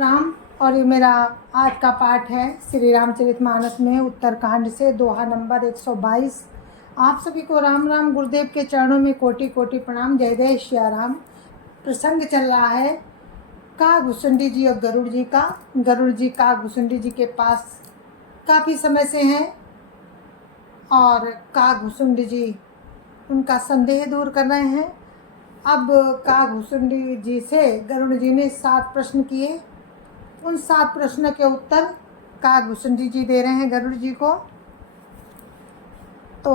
राम। और ये मेरा आज का पाठ है श्री रामचरितमानस में उत्तरकांड से दोहा नंबर 122। आप सभी को राम राम। गुरुदेव के चरणों में कोटि कोटि प्रणाम। जय जय श्री राम। प्रसंग चल रहा है काकभूषुंडी जी और गरुड़ जी का। गरुड़ जी काकभूषुंडी जी के पास काफ़ी समय से हैं और काकभूषुंडी जी उनका संदेह दूर कर रहे हैं। अब काकभूषुंडी जी से गरुड़ जी ने 7 प्रश्न किए। उन 7 प्रश्नों के उत्तर काकभूषुंडी जी दे रहे हैं गरुड़ जी को। तो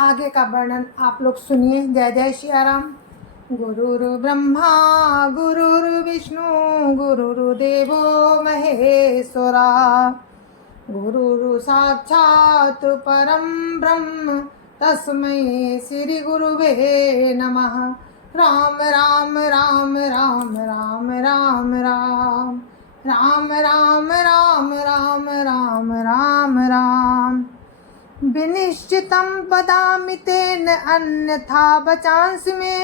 आगे का वर्णन आप लोग सुनिए। जय जय श्री राम। गुरुर् ब्रह्मा गुरुर्विष्णु गुरुर्देवो महेश्वरा गुरुर् साक्षात् परं ब्रह्म तस्मै श्री गुरुवे नमः। राम राम राम राम राम राम राम राम राम राम राम राम राम राम। विनिश्चितं वदामि तेन अन्यथा वचांसि मे।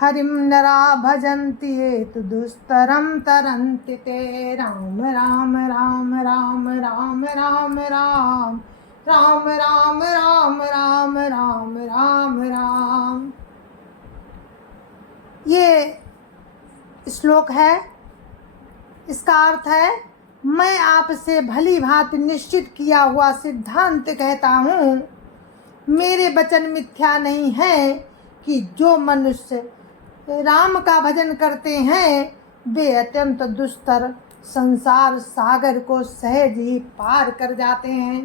हरिं नरा भजन्ति ये तु दुस्तरं तरन्ति ते। राम राम राम राम राम राम राम राम राम राम राम राम राम राम। ये श्लोक है। इसका अर्थ है, मैं आपसे भली भांति निश्चित किया हुआ सिद्धांत कहता हूँ। मेरे वचन मिथ्या नहीं है कि जो मनुष्य राम का भजन करते हैं वे अत्यंत दुस्तर संसार सागर को सहज ही पार कर जाते हैं।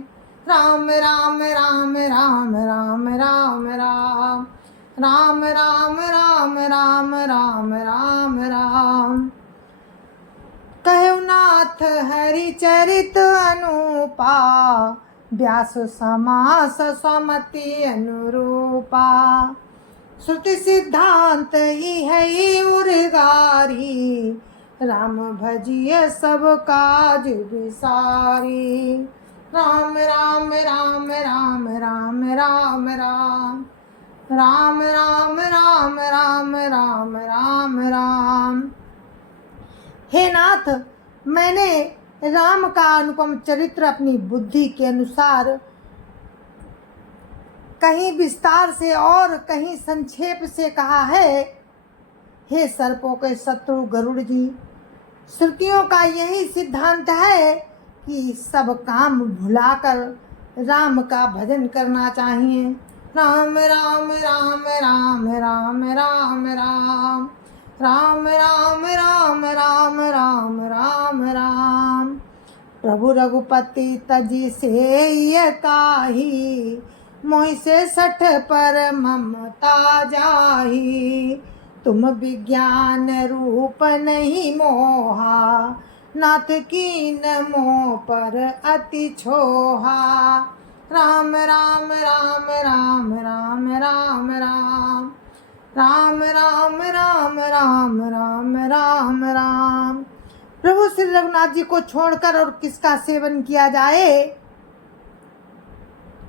राम राम राम राम राम राम राम राम राम राम राम राम राम राम। कहु नाथ हरिचरित अनुपा। व्यास समास स्वमति अनुरूपा। श्रुति सिद्धांत ही है उर्गारी। राम भजिय सब काज विसारी। राम राम राम राम राम राम राम राम राम राम राम राम राम राम। हे नाथ, मैंने राम का अनुपम चरित्र अपनी बुद्धि के अनुसार कहीं विस्तार से और कहीं संक्षेप से कहा है। हे सर्पों के शत्रु गरुड़ जी, श्रुतियों का यही सिद्धांत है कि सब काम भुलाकर राम का भजन करना चाहिए। राम राम राम राम राम राम राम राम राम राम राम राम राम राम। प्रभु रघुपति तजी से काही। मोहि से 60 पर ममता जाही। तुम विज्ञान रूप नहीं मोहा। नाथ कीन मोह पर अति छोहा। राम राम राम राम राम राम राम राम राम राम राम राम राम राम। प्रभु श्री रघुनाथ जी को छोड़कर और किसका सेवन किया जाए।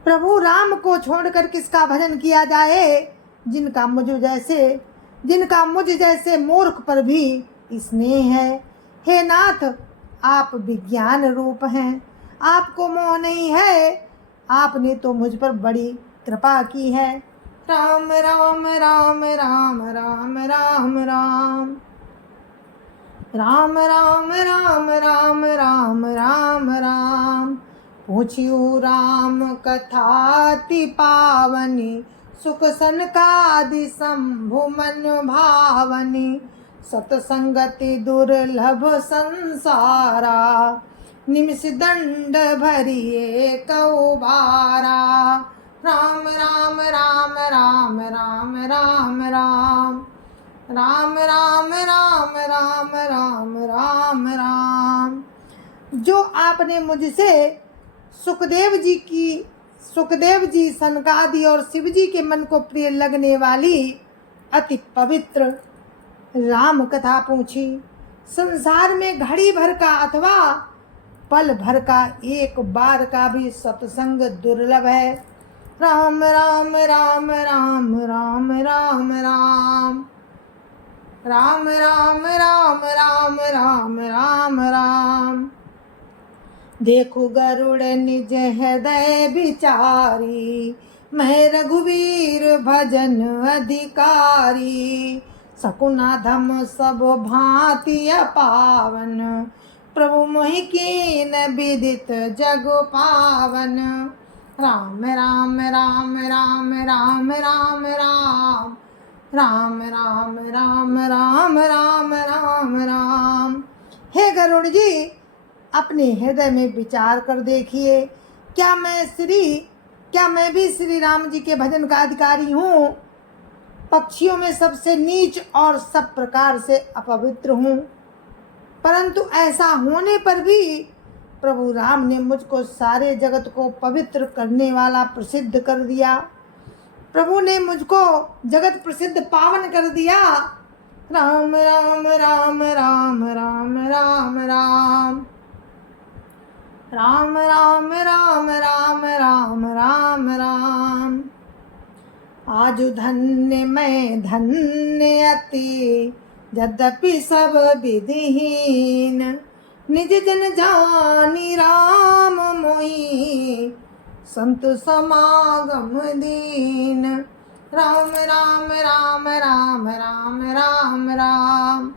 प्रभु राम को छोड़कर किसका भजन किया जाए। जिनका मुझ जैसे मूर्ख पर भी स्नेह है। हे नाथ, आप विज्ञान रूप हैं। आपको मोह नहीं है। आपने तो मुझ पर बड़ी कृपा की है। राम राम राम राम राम राम राम राम राम राम राम राम राम राम। पूछियो राम कथाति पावनी। सुख सनकादि शंभु मन भावनी। सतसंगति दुर्लभ संसारा। निमिष दंड भरिए कौबारा। राम राम राम राम राम राम राम राम राम राम राम राम राम राम। जो आपने मुझसे सुखदेव जी सनकादि और शिव जी के मन को प्रिय लगने वाली अति पवित्र राम कथा पूछी। संसार में घड़ी भर का अथवा पल भर का एक बार का भी सत्संग दुर्लभ है। राम राम राम राम राम राम राम राम राम राम राम राम राम। देखो गरुड़ निज हृदय विचारी, मैं रघुवीर भजन अधिकारी। सकुनाधम सब भांति पावन, प्रभु मोहि कीन विदित जग पावन। राम राम राम राम राम राम राम, राम राम राम राम राम राम राम। हे गरुड़ जी, अपने हृदय में विचार कर देखिए, क्या मैं भी श्री राम जी के भजन का अधिकारी हूँ? पक्षियों में सबसे नीच और सब प्रकार से अपवित्र हूँ, परंतु ऐसा होने पर भी प्रभु राम ने मुझको सारे जगत को पवित्र करने वाला प्रसिद्ध कर दिया। प्रभु ने मुझको जगत प्रसिद्ध पावन कर दिया। राम राम राम राम राम राम राम, राम राम राम राम राम राम राम। आज धन्य मैं धन्य अति, यद्यपि सब विधिहीन। निज जन जानी राम मोहि, संत समागम दीन। राम राम राम राम राम राम राम,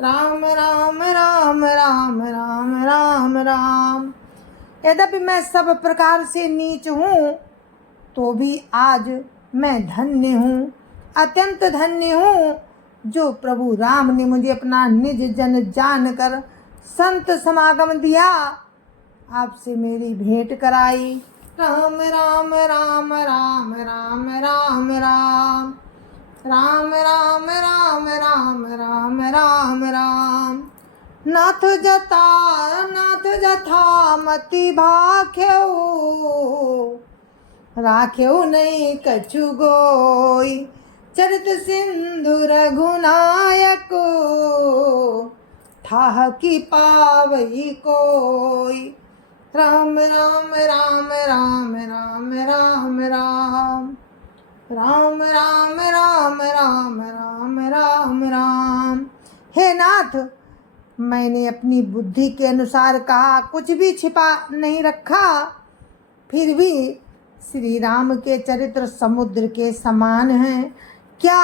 राम राम राम राम राम राम राम। यद्यपि मैं सब प्रकार से नीच हूँ, तो भी आज मैं धन्य हूँ, अत्यंत धन्य हूँ, जो प्रभु राम ने मुझे अपना निज जन जानकर संत समागम दिया, आपसे मेरी भेंट कराई। राम राम राम राम राम राम राम, राम राम राम राम राम राम राम। नाथ जथा मति भाख्यऊ, राख्यऊ नहीं कछु गोई। चरित सिंधु रघुनायक, ठाह की पावई कोई। राम राम राम राम राम राम राम, राम राम राम राम राम राम राम। हे नाथ, मैंने अपनी बुद्धि के अनुसार कहा, कुछ भी छिपा नहीं रखा। फिर भी श्री राम के चरित्र समुद्र के समान हैं, क्या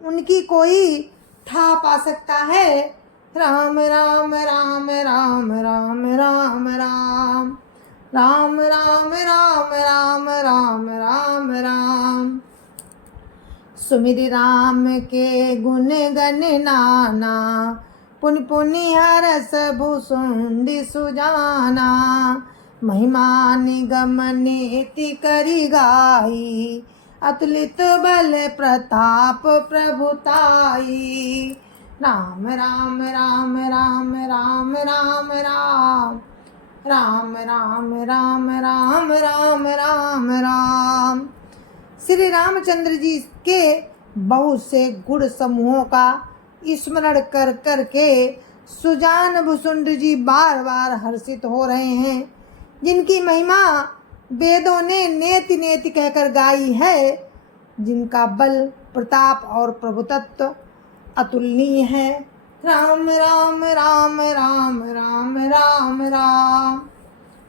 उनकी कोई ठा पा सकता है? राम राम राम राम राम राम राम, राम राम राम राम राम राम राम। सुमिर राम के गुण गण नाना, पुनि पुनि हरस भुसुंडी सुजाना। महिमा निगम नीति करि गाई, अतुलित बल प्रताप प्रभुताई। राम राम राम राम राम राम राम, राम राम राम राम राम राम राम। श्री रामचंद्र जी के बहुत से गुण समूहों का स्मरण कर कर के सुजान भुसुंड जी बार बार हर्षित हो रहे हैं, जिनकी महिमा वेदों ने नेति नेति कहकर गाई है, जिनका बल प्रताप और प्रभुतत्व अतुलनीय है। राम राम राम राम राम राम राम,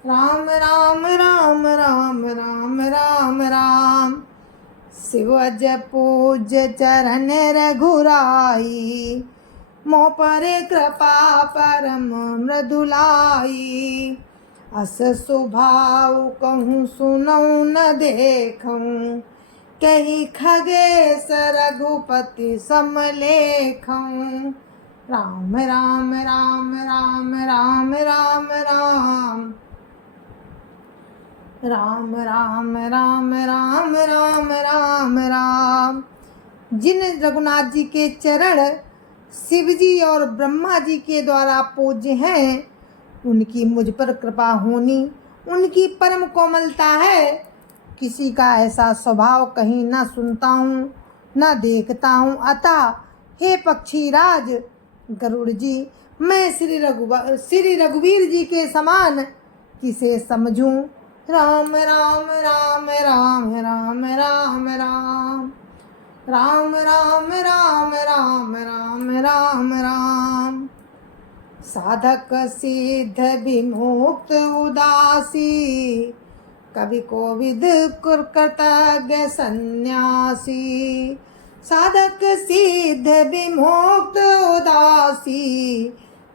राम राम राम राम राम राम राम। शिवज पूज चरण रघुराई, मोह पर कृपा परम मृदुलाई। अस स्वभाव कहूँ सुनऊँ न देखऊँ, कही खगेश रघुपति समलेखऊँ। राम राम राम राम राम राम राम, राम राम राम राम राम राम राम। जिन रघुनाथ जी के चरण शिव जी और ब्रह्मा जी के द्वारा पूज्य हैं, उनकी मुझ पर कृपा होनी उनकी परम कोमलता है। किसी का ऐसा स्वभाव कहीं न सुनता हूँ न देखता हूँ। अतः हे पक्षीराज गरुड़ जी, मैं श्री रघुवीर जी के समान किसे समझूं? राम राम राम राम राम राम राम, राम राम राम राम राम राम राम। साधक सिद्ध विमुक्त उदासी, कवि कोविद कृतज्ञ सन्यासी। साधक सिद्ध विमुक्त उदासी,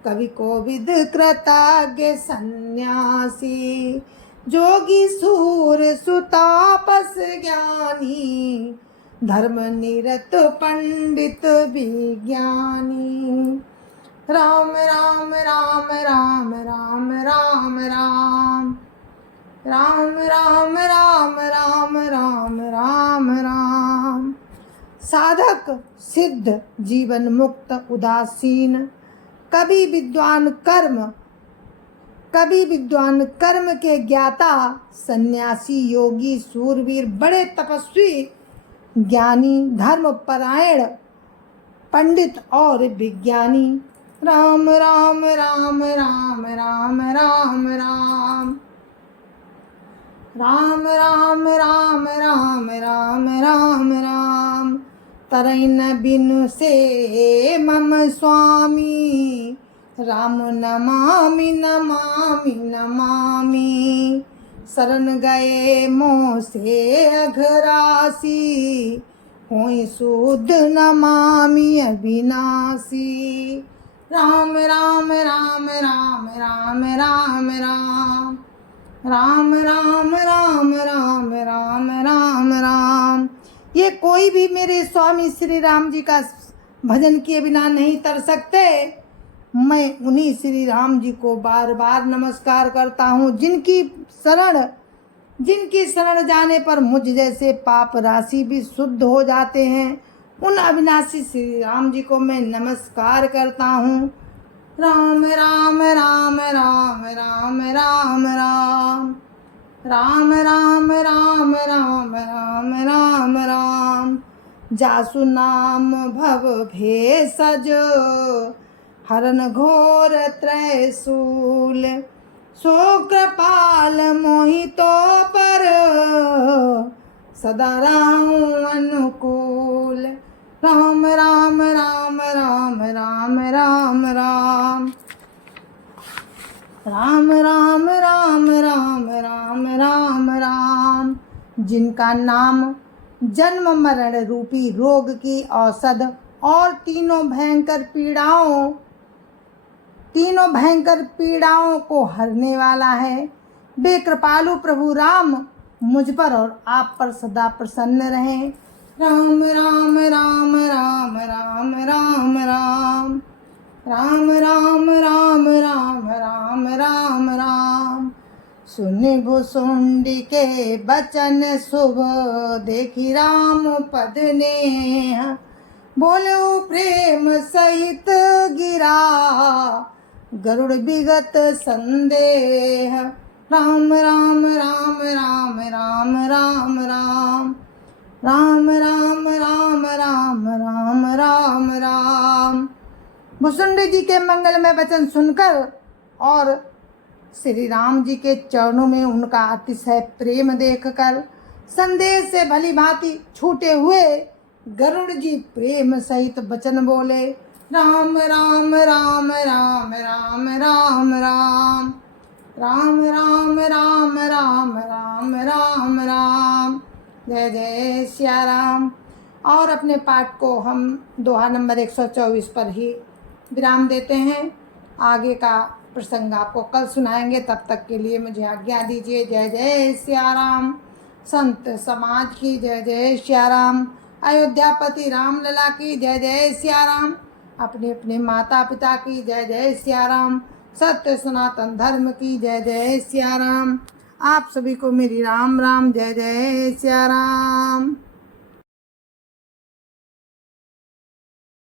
कवि कोविद कृतज्ञ सन्यासी। जोगी सूर सुतापस ज्ञानी, धर्म निरत पंडित विज्ञानी। राम राम राम राम राम राम राम राम राम राम राम राम राम राम। साधक सिद्ध जीवन मुक्त उदासीन, कवि विद्वान कर्म के ज्ञाता, सन्यासी योगी सूरवीर बड़े तपस्वी, ज्ञानी धर्म परायण पंडित और विज्ञानी। राम राम राम राम राम राम राम राम राम राम राम राम राम राम। तरैन बिनु से मम स्वामी, राम नमामि नमामि नमामि। शरण गए मोह से अघरासी, होई शुद्ध नमामि अविनाशी। राम राम राम राम राम राम राम राम राम राम राम राम राम राम। ये कोई भी मेरे स्वामी श्री राम जी का भजन किए बिना नहीं तर सकते। मैं उन्हीं श्री राम जी को बार बार नमस्कार करता हूँ, जिनकी शरण जाने पर मुझ जैसे पाप राशि भी शुद्ध हो जाते हैं। उन अविनाशी श्री राम जी को मैं नमस्कार करता हूँ। राम राम राम राम राम राम राम राम राम राम राम राम राम राम। जासु नाम भव भेषज, हरन घोर त्रैशूल। सो कृपाल मोहितो पर, सदा राहु अनुकूल। राम राम राम राम राम राम राम राम राम राम राम राम राम राम। जिनका नाम जन्म मरण रूपी रोग की औषध और तीनों भयंकर पीड़ाओं को हरने वाला है। वे कृपालु प्रभु राम मुझ पर और आप पर सदा प्रसन्न रहें। राम राम राम राम राम राम राम राम राम राम राम राम राम राम। सुनि भुसुंडी के बचन शुभ, देखी राम पद नेह। बोलो प्रेम सहित गिरा, गरुड़ विगत संदेह। राम राम राम राम राम राम राम राम राम राम राम राम राम राम। भुसुंडी जी के मंगलमय वचन सुनकर और श्री राम जी के चरणों में उनका अतिशय प्रेम देखकर संदेश से भली भांति छूटे हुए गरुड़ जी प्रेम सहित वचन बोले। राम राम राम राम राम राम राम राम राम राम राम राम राम राम। जय जय सिया राम। और अपने पाठ को हम दोहा नंबर 124 पर ही विराम देते हैं। आगे का प्रसंग आपको कल सुनाएंगे, तब तक के लिए मुझे आज्ञा दीजिए। जय जय सिया राम। संत समाज की जय जय सिया राम। अयोध्यापति राम लला की जय जय सिया राम। अपने अपने माता पिता की जय जय सिया राम। सत्य सनातन धर्म की जय जय सिया राम। आप सभी को मेरी राम राम जय जय सिया राम।